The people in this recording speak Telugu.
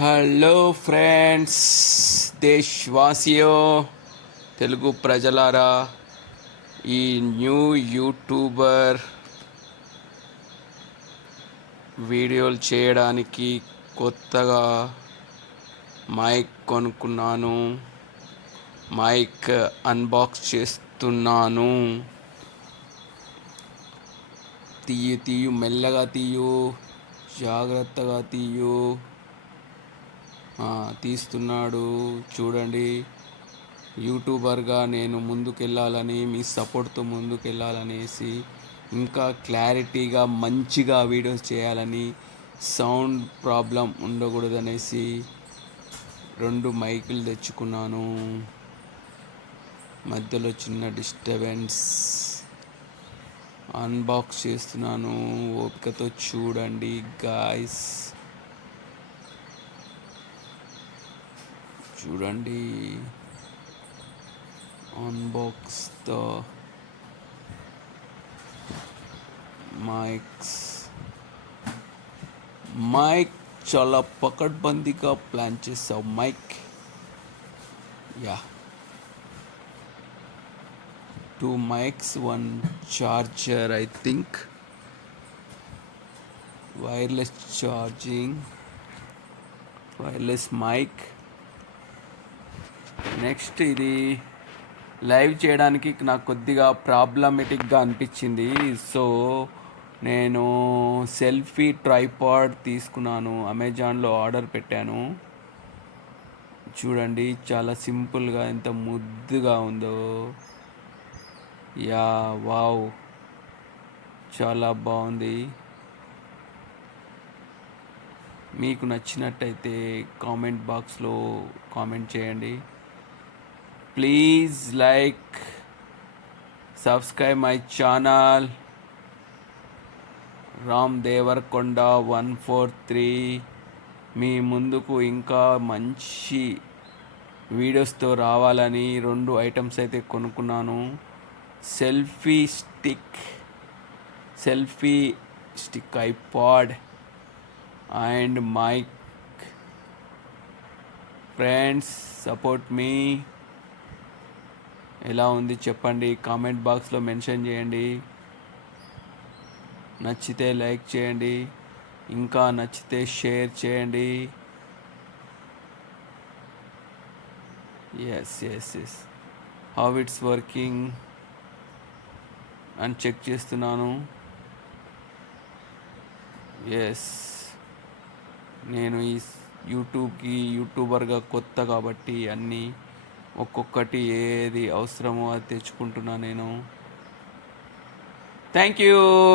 హలో ఫ్రెండ్స్, దేశవాసియో, తెలుగు ప్రజలారా, ఈ న్యూ యూట్యూబర్ వీడియోలు చేయడానికి కొత్తగా మైక్ కొనుక్కున్నాను. మైక్ అన్బాక్స్ చేస్తున్నాను. తీయు మెల్లగా తీయు, జాగ్రత్తగా తీయు. తీస్తున్నాడు చూడండి. యూట్యూబర్గా నేను ముందుకెళ్ళాలని, మీ సపోర్ట్తో ముందుకెళ్ళాలనేసి, ఇంకా క్లారిటీగా మంచిగా వీడియోస్ చేయాలని, సౌండ్ ప్రాబ్లం ఉండకూడదనేసి 2 మైకులు తెచ్చుకున్నాను. మధ్యలో చిన్న డిస్టర్బెన్స్. అన్బాక్స్ చేస్తున్నాను, ఓపికతో చూడండి గాయ్స్. చూడండి, అన్బాక్స్ ద మైక్ చాలా పకడ్బందీగా ప్లాన్ చేసావు mic. 2 mics, 1 charger, I think. Wireless charging, wireless mic. Next ఇది లైవ్ చేయడానికి నాకు కొద్దిగా ప్రాబ్లమేటిక్గా అనిపించింది. సో నేను సెల్ఫీ ట్రైపాడ్ తీసుకున్నాను. అమెజాన్లో ఆర్డర్ పెట్టాను. చూడండి, చాలా సింపుల్గా ఎంత ముద్దుగా ఉందో. వావ్, చాలా బాగుంది. మీకు నచ్చినట్టయితే కామెంట్ బాక్స్లో కామెంట్ చేయండి. Please like, subscribe my channel Ram Devarakonda 143. మీ ముందుకు ఇంకా మంచి వీడియోస్తో రావాలని 2 ఐటమ్స్ అయితే కొనుక్కున్నాను. Selfie stick iPod and mic. Friends, support మీ. ఎలా ఉంది చెప్పండి, కామెంట్ బాక్స్లో మెన్షన్ చేయండి. నచ్చితే లైక్ చేయండి, ఇంకా నచ్చితే షేర్ చేయండి. ఎస్ హౌ ఇట్స్ వర్కింగ్ అని చెక్ చేస్తున్నాను. నేను ఈ యూట్యూబర్గా కొత్త కాబట్టి అన్నీ ఒక్కొక్కటి ఏది అవసరమో అది తెచ్చుకుంటున్నా నేను. Thank you.